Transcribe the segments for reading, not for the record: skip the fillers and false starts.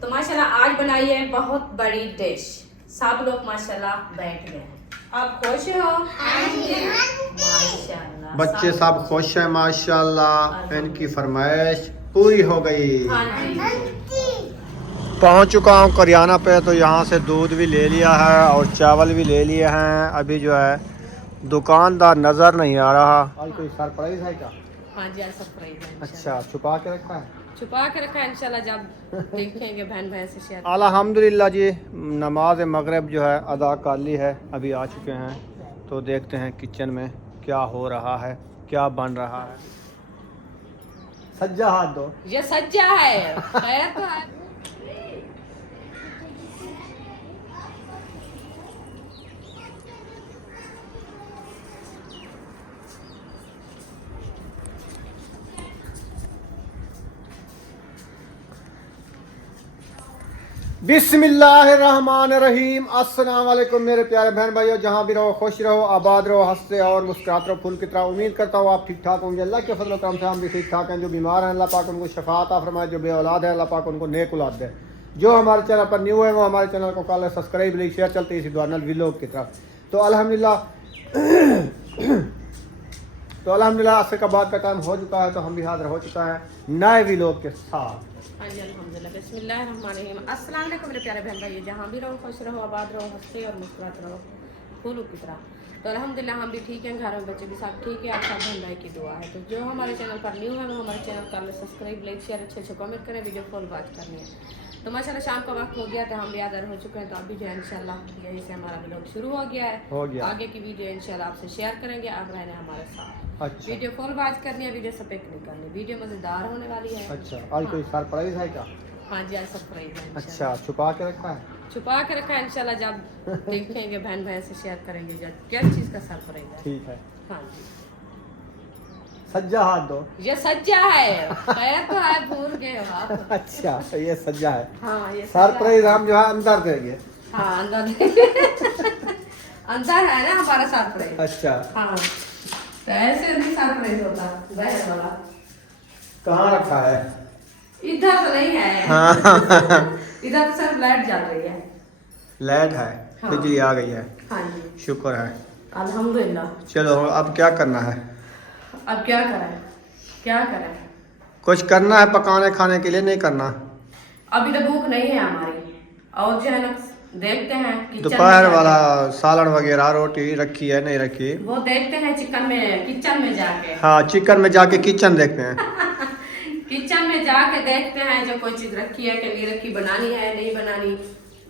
तो माशाल्लाह आज बनाई है बहुत बड़ी डिश। सब लोग माशाल्लाह बैठ गए हैं। आप खुश हो? माशाल्लाह बच्चे सब खुश हैं माशाल्लाह। इनकी फरमाइश पूरी हो गई। हाँ जी। पहुंच चुका हूं करियाना पे, तो यहाँ से दूध भी ले लिया है और चावल भी ले लिए हैं। अभी जो है दुकानदार नज़र नहीं आ रहा। आज कोई सरप्राइज है क्या? हाँ जी, आज सरप्राइज है। अच्छा, छुपा के रखा है? छुपा के रखा है, इंशाल्लाह जब देखेंगे बहन भाई से शेयर। अल्हम्दुलिल्लाह जी, नमाज मगरिब जो है अदा कर ली है, अभी आ चुके हैं। तो देखते हैं किचन में क्या हो रहा है, क्या बन रहा है। सज्जा हाथ दो। ये सज्जा है, खैर तो है। बिस्मिल्लाहिर्रहमानिर्रहीम। अस्सलाम वालेकुम मेरे प्यारे बहन भाइयों, जहाँ भी रहो खुश रहो, आबाद रहो, हंसते और मुस्कुराते रहो फूल की तरह। उम्मीद करता हूँ आप ठीक ठाक होंगे। अल्लाह के फजल करम से हम भी ठीक ठाक हैं। जो बीमार हैं अल्लाह पाक उनको शफात अता फरमाए, जो बे औलाद है अल्लाह पाक उनको नेक औलाद दे। जो हमारे चैनल पर न्यू है वो हमारे चैनल को कल सब्सक्राइब लाइक शेयर चलते इसी दुआ व्लॉग की तरफ। तो अल्हम्दुलिल्लाह असर का बाद का टाइम हो चुका है, तो हम भी हाजिर हो चुका है नए व्लॉग के साथ। हाँ जी, अल्हम्दुलिल्लाह। बिस्मिल्लाहिर्रहमानिर्रहीम। अस्सलाम वालेकुम मेरे प्यारे बहन भाई, जहाँ भी रहो खुश रहो, आबाद रहो, हंसते और मुस्कुराते रहो फूलों की तरह। तो अल्हम्दुलिल्लाह हम भी ठीक हैं, घर में बच्चे भी सब ठीक है। आप सब बहन भाई की दुआ है। तो जो हमारे चैनल पर न्यू है वो हमारे चैनल कर ले सब्सक्राइब लाइक शेयर, अच्छे कमेंट करें, वीडियो फुल वॉच करनी है। तो माशाल्लाह शाम का वक्त हो गया तो हम भी हाजिर हो चुके हैं। तो अभी जो है इंशाल्लाह यहीं से हमारा व्लॉग शुरू हो गया है। आगे की वीडियो इंशाल्लाह आपसे शेयर करेंगे, आप रहने हमारे साथ। अच्छा, वीडियो फुल वॉच करनी है, वीडियो स्किप नहीं करनी, वीडियो मजेदार होने वाली है। अच्छा, आज कोई सरप्राइज है क्या? हाँ जी, आज सरप्राइज है। अच्छा, छुपा के रखा है? छुपा के रखा है, इंशाल्लाह जब देखेंगे बहन भाई से शेयर करेंगे जब क्या चीज़ का सरप्राइज है। ठीक है। हाँ जी, सज्जा हाथ दो। ये सज्जा है, खैर तो है, भूल गए हो आप। अच्छा, ये सज्जा है। हाँ, ये सरप्राइज हम जो है अंदर देंगे। हाँ, अंदर अंदर है ना हमारा सरप्राइज। अच्छा, हाँ, तो ऐसे नहीं सरप्राइज होता बाहर वाला। कहाँ रखा है? इधर तो नहीं है। हाँ। इधर तो सिर्फ लाइट जल रही है। लाइट है, हाँ। बिजली आ गई है, हाँ जी, शुक्र है। अल्हम्दुलिल्लाह। चलो अब क्या करना है? अब क्या करें, क्या करें? कुछ करना है पकाने खाने के लिए? नहीं करना? अभी तो भूख नहीं है हमारी, और जो है ना देखते हैं किचन दोपहर में वाला सालन वगैरह रोटी रखी है नहीं रखी? वो देखते हैं चिकन में, किचन में जाके। हाँ, चिकन में जाके किचन देखते हैं। किचन में जाके देखते हैं जो कोई चीज रखी है कि नहीं रखी, बनानी है नहीं बनानी,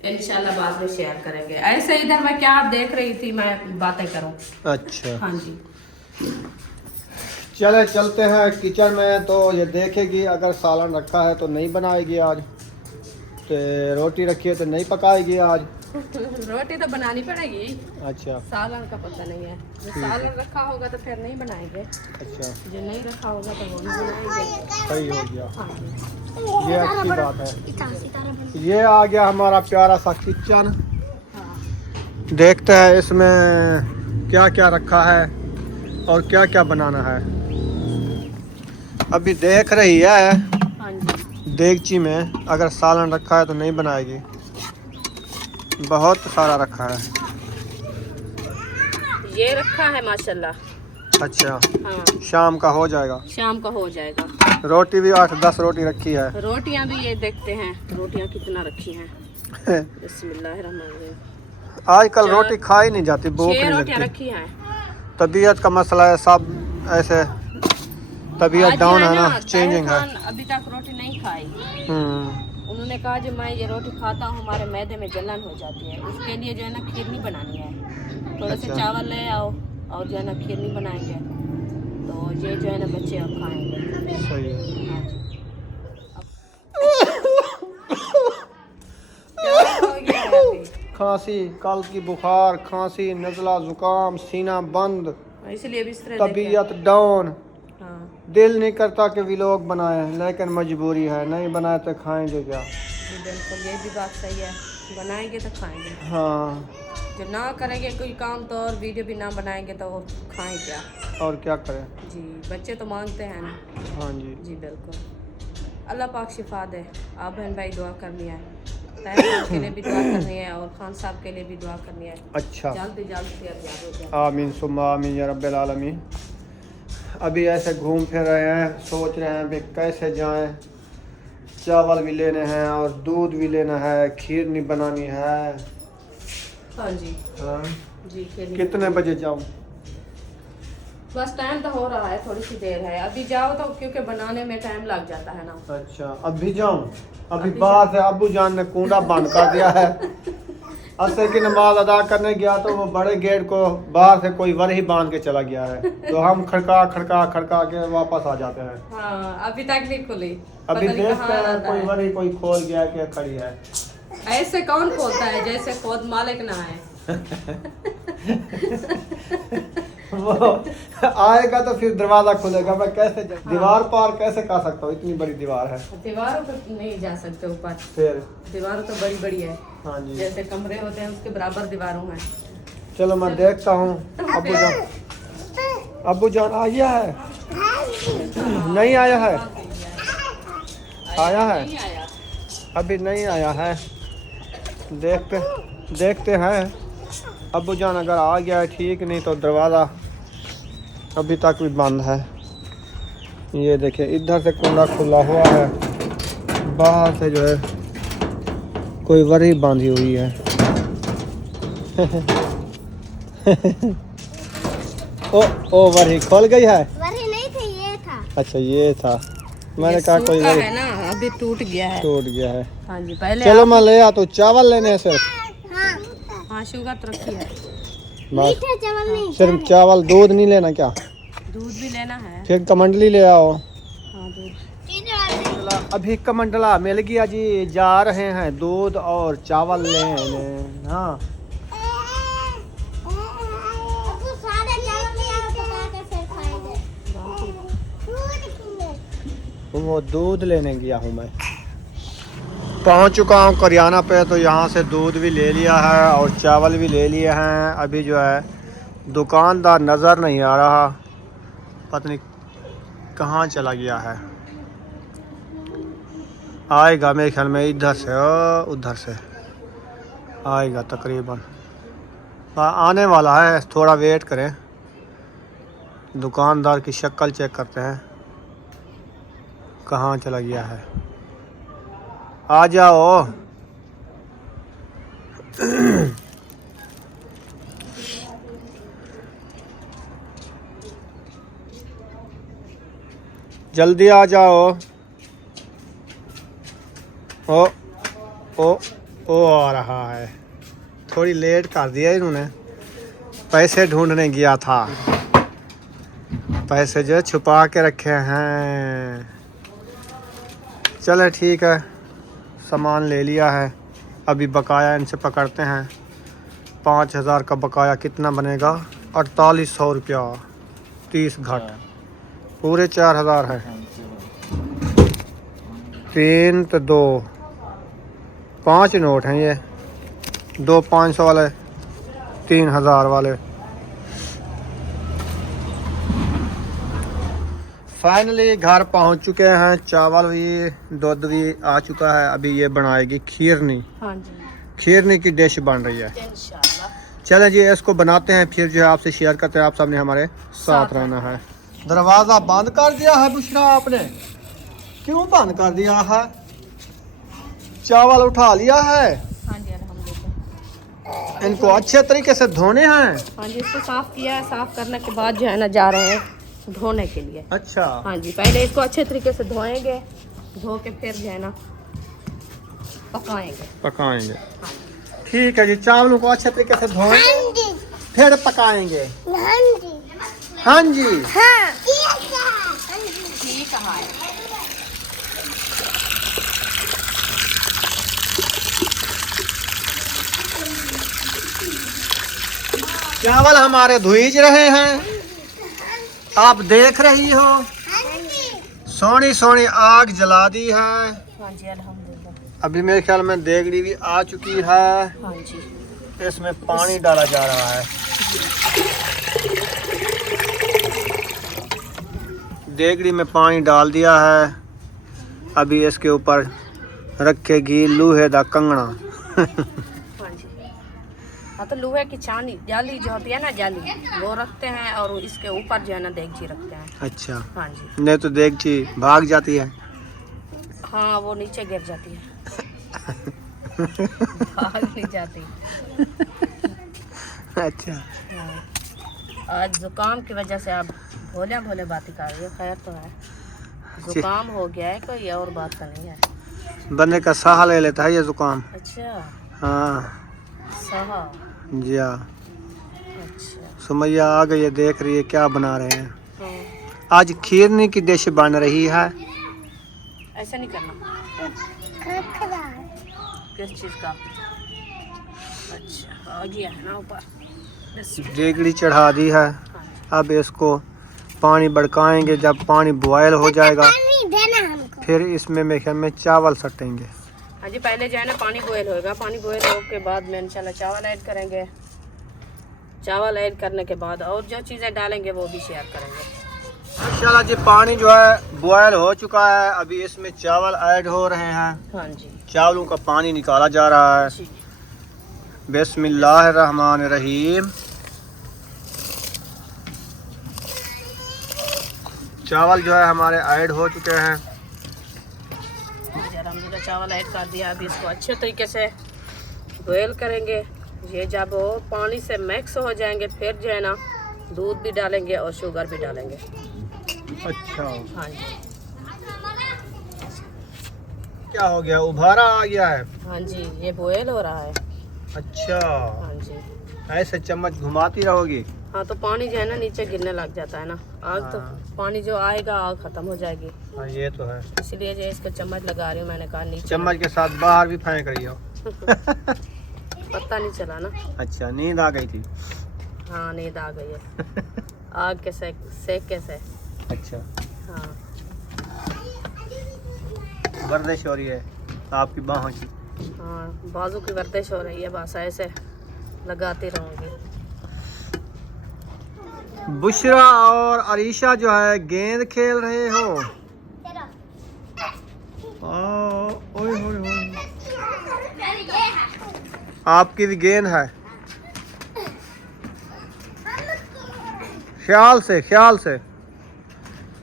इंशाल्लाह बाद में शेयर करेंगे। ऐसे इधर मैं क्या देख रही थी, मैं बातें करूं। अच्छा, हाँ जी, चले चलते हैं किचन में। तो ये देखेगी अगर सालन रखा है तो नहीं बनाएगी आज, तो रोटी रखी है तो नहीं पकाएगी आज। रोटी तो बनानी पड़ेगी। अच्छा, सालन का पता नहीं है, जो सालन रखा होगा तो फिर नहीं बनाएंगे, अच्छा, जो नहीं रखा होगा तो वो भी बनाएंगे। सही हो गया, हाँ जी, ये अच्छी बात है। ये आ गया हमारा प्यारा सा किचन। हाँ। देखते हैं इसमें क्या क्या रखा है और क्या क्या बनाना है। अभी देख रही है हाँ जी, देगची में अगर सालन रखा है तो नहीं बनाएगी, बहुत सारा रखा है। ये रखा है माशाल्लाह। अच्छा, हाँ, शाम का हो जाएगा। शाम का हो जाएगा। रोटी भी 8-10 रोटी रखी है। रोटियां भी ये देखते हैं, रोटियां कितना रखी हैं। बिस्मिल्लाहिर्रहमानिर्रहीम। आजकल रोटी खाई नहीं जाती, भूख 6 नहीं रोटियां लगती। रखी हैं। तबीयत का मसला है, सब ऐसे तबीयत आज डाउन जो है ना, ताहिर चेंजिंग है। खान अभी तक रोटी नहीं खाई। हम्म, उन्होंने कहा जो मैं ये रोटी खाता हूँ हमारे मैदे में जलन हो जाती है, उसके लिए जो है ना खीरनी बनानी है। थोड़े से अच्छा। चावल ले आओ और जो है ना खीरनी बनाएंगे, तो ये जो है ना बच्चे अब खाएंगे। सही है। हाँ जी। क्या हो गया है अभी? खांसी, कल की बुखार, खांसी, नज़ला, जुकाम, सीना बंद, इसलिए बिस्तर तबीयत डाउन। हाँ दिल नहीं करता कि व्लॉग बनाए, लेकिन मजबूरी है, नहीं बनाए तो खाएंगे क्या? जी बिल्कुल, ये भी बात सही है, बनाएंगे तो खाएंगे। हाँ, जब ना करेंगे कोई काम तो और वीडियो भी ना बनाएंगे तो वो खाएं क्या? और क्या करें। जी, बच्चे तो मांगते हैं ना। हाँ जी, जी बिल्कुल। अल्लाह पाक शिफा दे। आप बहन भाई दुआ करनी है, ताहिर साहब के लिए भी दुआ करनी है और खान साहब के लिए भी दुआ करनी है। अच्छा, जल्द सेहतयाब हो जाए। आमीन सुम्मा आमीन या रब्बिल आलमीन। अभी ऐसे घूम फिर रहे हैं, सोच रहे हैं भी कैसे जाएं। चावल भी लेने हैं और दूध भी लेना है, खीर नहीं बनानी है। हाँ जी, हाँ, जी खेलिए। कितने बजे जाऊं? बस टाइम तो हो रहा है, थोड़ी सी देर है। अभी जाओ तो क्योंकि बनाने में टाइम लग जाता है ना। अच्छा, अभी जाऊं? अभी अभी बाहर से अब्बू जान ने कुंडा बंद कर दिया है। असर की नमाज अदा करने गया तो वो बड़े गेट को बाहर से कोई वरही बांध के चला गया है, तो हम खड़का खड़का खड़का के वापस आ जाते हैं। हाँ, अभी तक नहीं खुली। अभी पता नहीं देखते कहाँ हैं रहता कोई है। वरही कोई खोल गया कि खड़ी है। ऐसे कौन खोलता है जैसे खुद मालिक ना है। वो आएगा तो फिर दरवाजा खुलेगा। मैं कैसे दीवार पार कैसे कर सकता हूँ? इतनी बड़ी दीवार है। दीवारों पर नहीं जा सकते ऊपर, फिर दीवारों तो बड़ी बड़ी है। हाँ जी, जैसे कमरे होते हैं उसके बराबर दीवारों हैं। चलो मैं देखता हूँ। अब्बू जान आया है? नहीं आया है? आया है? नहीं आया। अभी नहीं आया है। देखते हैं। अब्बू जान अगर आ गया है ठीक, नहीं तो दरवाज़ा अभी तक भी बंद है। ये देखिए इधर से कुंडा खुला हुआ है, बाहर से जो है कोई वरी बांधी हुई है। ओ वरी खोल गई है? वरी नहीं थी, ये था। अच्छा ये था, मैंने कहा कोई सूखा वरी है ना, अभी टूट गया है। टूट गया है। हाँ जी, पहले चलो मैं ले आ, तो चावल लेने हैं सिर्फ। हाँ, हाँ शुगर तो रखी है। बस मीठे चावल नहीं। सिर्फ चावल, दूध नहीं लेना क्या? दूध भी लेना है। फिर कमंडली ले आओ। हाँ दूध। अभी कमंडला मिल गया जी, जा रहे हैं दूध और चावल लेने। हाँ अबू सारे चावल नहीं आए तो कैसे खाएंगे? वो दूध लेने गया हूँ मैं। पहुँच चुका हूँ करियाना पे, तो यहाँ से दूध भी ले लिया है और चावल भी ले लिए हैं। अभी जो है दुकानदार नज़र नहीं आ रहा, पता नहीं कहाँ चला गया है। आएगा मेरे ख्याल में इधर से उधर से आएगा तकरीबन, आने वाला है। थोड़ा वेट करें, दुकानदार की शक्ल चेक करते हैं कहाँ चला गया है। आ जाओ। जल्दी आ जाओ। ओ आ रहा है। थोड़ी लेट कर दिया इन्होंने, पैसे ढूंढने गया था, पैसे जो छुपा के रखे हैं। चले ठीक है, सामान ले लिया है। अभी बकाया इनसे पकड़ते हैं। 5000 का बकाया कितना बनेगा? 4800 रुपया 30 घट, पूरे 4000 है। 3 तो 2 5 नोट हैं ये, 2 500 वाले, 3000 वाले। फाइनली घर पहुंच चुके हैं। चावल भी दूध भी आ चुका है। अभी ये बनाएगी खीरनी। हाँ जी, खीरनी की डिश बन रही है। इंशाल्लाह। चलें जी, इसको बनाते हैं, फिर जो है आपसे शेयर करते हैं। आप सबने हमारे साथ रहना है। दरवाज़ा बंद कर दिया है बुशरा आपने? क्यों बंद कर दिया है? चावल उठा लिया है? हाँ जी अल्हम्दुलिल्लाह। इनको अच्छे तरीके से धोने हैं? हाँ जी, इसको साफ किया है। साफ करने के बाद जो है ना जा रहे हैं धोने के लिए। अच्छा, हाँ जी, पहले इसको अच्छे तरीके से धोएंगे, धो के फिर जो है ना पकाएंगे। ठीक है जी, चावलों को अच्छे तरीके से धोएंगे फिर पकाएंगे। हाँ जी, ठीक है। चावल हमारे धुईज रहे हैं, आप देख रही हो। सोनी सोनी आग जला दी है। हाँ जी अल्हम्दुलिल्लाह। अभी मेरे ख्याल में देगड़ी भी आ चुकी है। हाँ जी, इसमें पानी डाला जा रहा है। देगड़ी में पानी डाल दिया है। अभी इसके ऊपर रखेगी लोहे दा कंगना। हाँ जी। हाँ तो लोहे की छानी जाली जो होती है ना, जाली वो रखते हैं और इसके ऊपर जो है ना देगची रखते हैं। अच्छा, हाँ जी। नहीं तो देगची भाग जाती है। हाँ वो नीचे गिर जाती है। भाग नहीं जाती। अच्छा, हाँ। आज जुकाम की वजह से आप भोले भोले बातें कर रही हो। खैर तो है, जुकाम हो गया है, कोई और बात तो नहीं है। बंदे का साह ले लेता है ये जुकाम। अच्छा, हाँ सहा। जी हाँ। अच्छा। सुमैया आ गई है, देख रही है क्या बना रहे हैं। हाँ। आज खीरनी की डिश बन रही है। ऐसा नहीं करना। किस चीज़ का? अच्छा, आ गया है ना ऊपर। देगड़ी चढ़ा दी है। अब इसको पानी भड़काएंगे, जब पानी बॉयल हो जाएगा फिर इसमें मेरे में चावल सटेंगे। हाँ जी, पहले जो है ना पानी बॉयल होएगा, पानी बॉयल होने के बाद में इंशाल्लाह चावल ऐड करेंगे। चावल ऐड करने के बाद और जो चीज़ें डालेंगे वो भी शेयर करेंगे इंशाल्लाह जी। पानी जो है बॉयल हो चुका है, अभी इसमें चावल ऐड हो रहे हैं। हाँ जी। चावलों का पानी निकाला जा रहा है। जी। बिस्मिल्लाहिर्रहमानिर्रहीम। चावल जो है हमारे ऐड हो चुके हैं। हमने चावल ऐड कर दिया। अभी इसको अच्छे तरीके से बॉयल करेंगे। ये जब वो पानी से मिक्स हो जाएंगे फिर जो है ना दूध भी डालेंगे और शुगर भी डालेंगे। अच्छा, हाँ जी। क्या हो गया, उभारा आ गया है? हाँ जी, ये बॉयल हो रहा है। अच्छा, हाँ जी। ऐसे चम्मच घुमाती रहोगी? हाँ तो पानी जो है ना नीचे गिरने लग जाता है ना, आग तो पानी जो आएगा आग खत्म हो जाएगी। हाँ ये तो है, इसलिए जो इसको चम्मच लगा रही हूँ। मैंने कहा नीचे चम्मच के साथ बाहर भी फेंक रही हो। पता नहीं चला ना। अच्छा, नींद आ गई थी? हाँ नींद आ गई है। आग के सेक कैसे। अच्छा, हाँ वर्जिश हो रही है आपकी बाहों की? हाँ, बाजू की वर्जिश हो रही है, बस ऐसे लगाती रहूँगी। बुशरा और अरीशा जो है गेंद खेल रहे हो। ओए होए होए, आपकी भी गेंद है। ख्याल से ख्याल से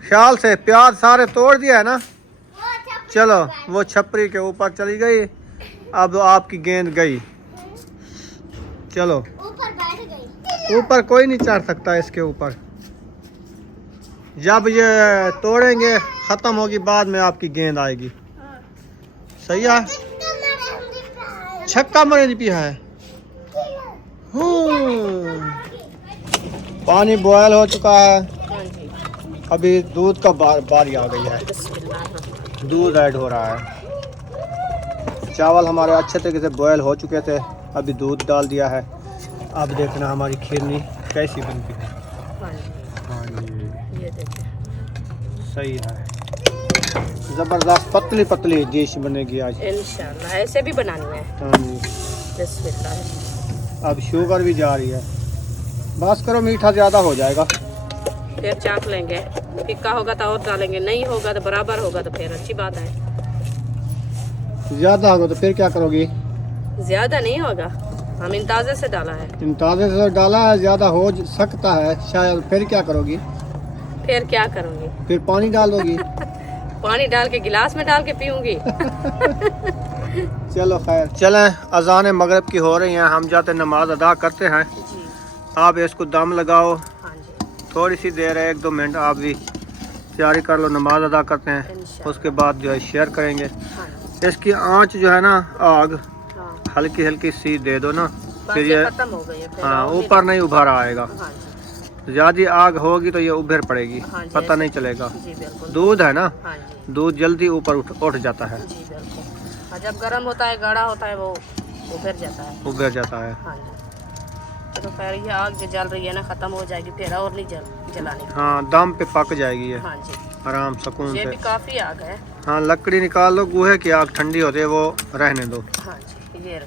ख्याल से, प्याज सारे तोड़ दिया है ना। चलो, वो छपरी के ऊपर चली गई, अब आपकी गेंद गई। चलो, ऊपर बैठ गई। ऊपर कोई नहीं चढ़ सकता इसके ऊपर। जब ये तोड़ेंगे खत्म होगी, बाद में आपकी गेंद आएगी। सही है। छक्का मारे भी है। पानी बॉयल हो चुका है। हाँ जी। अभी दूध का बारी आ गई है, बिस्मिल्लाह। दूध ऐड हो रहा है। चावल हमारे अच्छे तरीके से बॉयल हो चुके थे, अभी दूध डाल दिया है। अब देखना हमारी खीरनी कैसी बनती है। हाँ जी, हाँ जी, ये देखिए सही है। ज़बरदस्त पतली पतली डिश बनेगी आज इंशाल्लाह। ऐसे भी बनानी है। हाँ जी। बिस्मिल्लाह। अब शुगर भी जा रही है, बस करो, मीठा ज़्यादा हो जाएगा। फिर चाख लेंगे, फिक्का होगा तो और डालेंगे, नहीं होगा तो बराबर होगा तो फिर अच्छी बात है। ज़्यादा होगा तो फिर क्या करोगी? ज़्यादा नहीं होगा, हम इंताजे से डाला है। अंदाजे से डाला है, ज़्यादा हो सकता है शायद, फिर क्या करोगी? फिर क्या करूँगी? फिर पानी डाल दोगी? पानी डाल के गिलास में डाल के पीऊँगी। चलो खैर, चलें, अजान मगरिब की हो रही हैं, हम जाते नमाज अदा करते हैं। जी। आप इसको दम लगाओ, हाँ जी। थोड़ी सी देर है, 1-2 मिनट आप भी तैयारी कर लो, नमाज अदा करते हैं। इंशाल्लाह। उसके बाद जो है शेयर करेंगे। हाँ जी। इसकी आंच जो है ना, आग हाँ, हल्की हल्की सी दे दो ना, बस फिर ये ये खत्म हो गई है फिर हाँ और नहीं ऊपर नहीं उभार आएगा। हाँ जी। ज़्यादा आग होगी तो ये उभर पड़ेगी, हाँ जी, पता ऐसे- नहीं चलेगा। जी बिल्कुल। दूध है ना, हाँ जी। दूध जल्दी ऊपर उठ जाता है, जी बिल्कुल। और जब गर्म होता है, गाढ़ा होता है, वो उभर जाता है। उभर जाता है। हाँ जी। तो फिर ये आग जो जल रही है ना, खत्म हो जाएगी, फिर और नहीं जलानी। हाँ, दम पे पक जाएगी ये हाँ जी। आराम सुकून ये से। भी काफ़ी आग है। हाँ, लकड़ी निकाल लो, गोहे की आग ठंडी होती है, वो रहने दो। हाँ जी, ये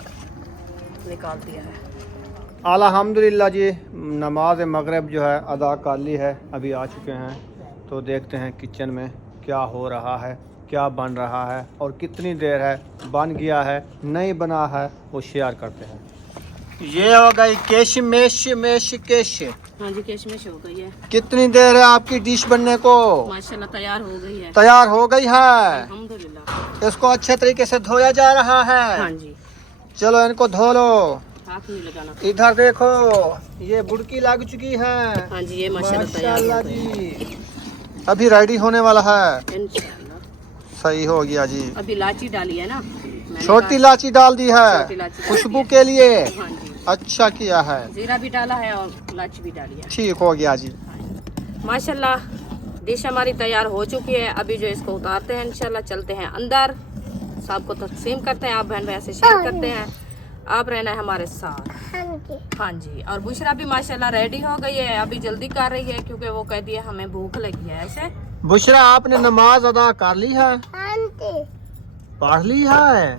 निकाल दिया है। अल्हम्दुलिल्लाह जी, नमाज मगरिब जो है अदा कर ली है, अभी आ चुके हैं। तो देखते हैं किचन में क्या हो रहा है, क्या बन रहा है और कितनी देर है, बन गया है नहीं बना है, वो शेयर करते हैं। ये हो गई केश। हाँ जी, किशमिश हो गई है। कितनी देर है आपकी डिश बनने को? माशाल्लाह तैयार हो गई है। तैयार हो गई है। अल्हम्दुलिल्लाह। इसको अच्छे तरीके से धोया जा रहा है। हाँ जी, चलो इनको धो लो। हाथ नहीं लगाना। इधर देखो, ये बुड़की लग चुकी है। हाँ जी, ये माशाल्लाह तैयार माशाल्लाह हो गई जी, अभी रेडी होने वाला है। इंशाल्लाह। सही हो गया जी। अभी इलायची डाली है ना, मैंने छोटी कहा- इलायची डाल दी है छोटी इलायची डाल खुशबू दी के लिए। है। हाँ जी, अच्छा किया है, जीरा भी डाला है और इलायची भी डाली है। ठीक हो गया जी। माशाल्लाह डिश हमारी तैयार हो चुकी है। अभी जो इसको उतारते हैं इंशाल्लाह, चलते हैं अंदर, सबको तकसीम करते हैं। आप बहन भाई से शेयर करते हैं, आप रहना है हमारे साथ। हाँ जी, और बुशरा भी माशाल्लाह रेडी हो गई है। अभी जल्दी कर रही है क्योंकि वो कहती है हमें भूख लगी है। ऐसे बुशरा, आपने नमाज अदा कर ली है, पढ़ ली है?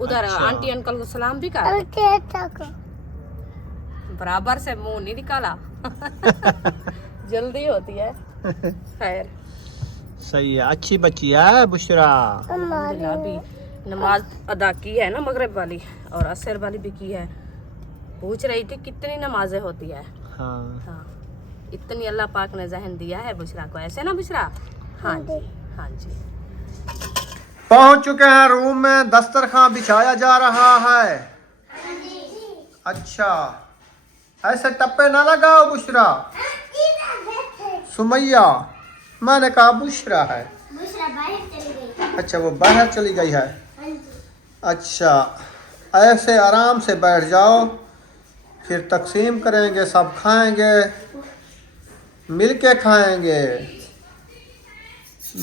उधर अच्छा। आंटी अंकल को सलाम भी कर, बराबर से मुंह नहीं निकाला। जल्दी होती है। खैर, सही है, अच्छी बच्ची है बुशरा। अल्हम्दुलिल्लाह अभी नमाज अदा की है ना, मगरिब वाली और असर वाली भी की है। पूछ रही थी कितनी नमाजें होती है। हाँ। हाँ, इतनी अल्लाह पाक ने जहन दिया है बुशरा को। ऐसे ना बुशरा? हाँ जी, हाँ जी। पहुंच चुके हैं रूम में, दस्तरखान बिछाया जा रहा है। अच्छा, ऐसे टप्पे ना लगाओ बुशरा। सुमैया, मैंने कहा बुशरा है। अच्छा, वो बाहर चली गई है। अच्छा, ऐसे आराम से बैठ जाओ, फिर तकसीम करेंगे, सब खाएंगे, मिलके खाएंगे।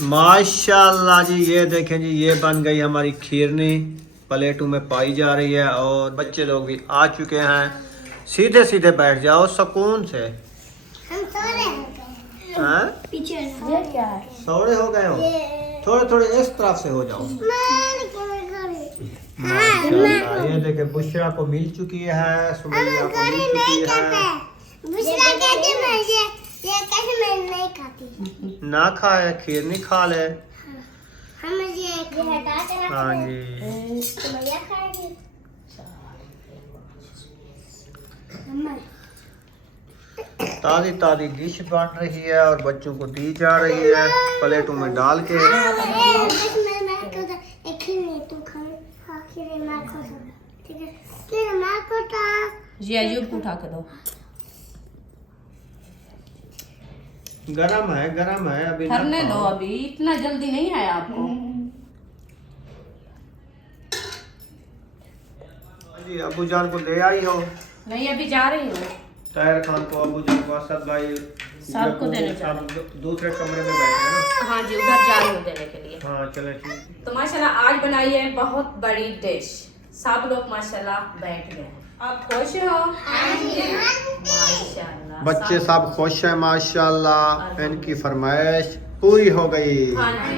माशाल्लाह जी, ये देखें जी, ये बन गई हमारी खीरनी, प्लेटों में पाई जा रही है और बच्चे लोग भी आ चुके हैं। सीधे सीधे बैठ जाओ सुकून से। हाँ? ये क्या है? सौड़े हो गए हो? थोड़े थोड़े इस तरफ से हो जाओ। माशाल्लाह, ये देखे बुशरा को मिल चुकी है, सुमैया को मिल चुकी है। ना खाए खीरनी खा ले। हाँ जी, ताज़ी ताज़ी डिश बन रही है और बच्चों को दी जा रही है प्लेटों में डाल के। जी अयूब को उठा के दो। गरम है अभी। ठहरने दो, अभी इतना जल्दी नहीं है आपको। जी, अबू जान को ले आई हो? नहीं, अभी जा रही हूँ। ताहिर खान को, अबू जान को, असद भाई सबको देने जा सब दूसरे कमरे में बैठे हैं ना। हाँ जी, उधर जा रही हूँ देने के लिए। हाँ चले ठीक। तो माशाल्लाह आज बनाई है बहुत बड़ी डिश। सब लोग माशाल्लाह बैठ गए। आप खुश हो? माशाल्लाह बच्चे सब खुश हैं माशाल्लाह, इनकी फरमाइश पूरी हो गई। हाँ जी।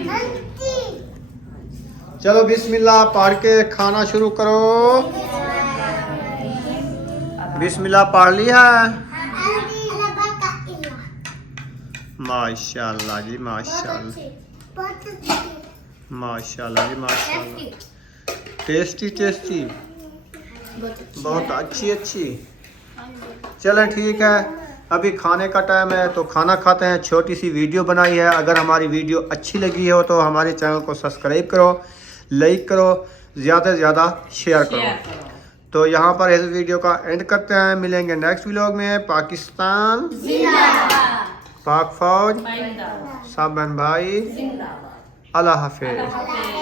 चलो बिस्मिल्लाह पढ़ के खाना शुरू करो। बिस्मिल्लाह पढ़ ली है? माशाल्लाह जी, माशाल्लाह माशाल्लाह जी, माशाल्लाह। टेस्टी, बहुत अच्छी। चलें ठीक है, अभी खाने का टाइम है तो खाना खाते हैं। छोटी सी वीडियो बनाई है, अगर हमारी वीडियो अच्छी लगी हो तो हमारे चैनल को सब्सक्राइब करो, लाइक करो, ज़्यादा से ज़्यादा शेयर करो। तो यहाँ पर इस वीडियो का एंड करते हैं, मिलेंगे नेक्स्ट व्लॉग में। पाकिस्तान पाक फौज, सब बहन भाई, अल्लाह हाफिज़।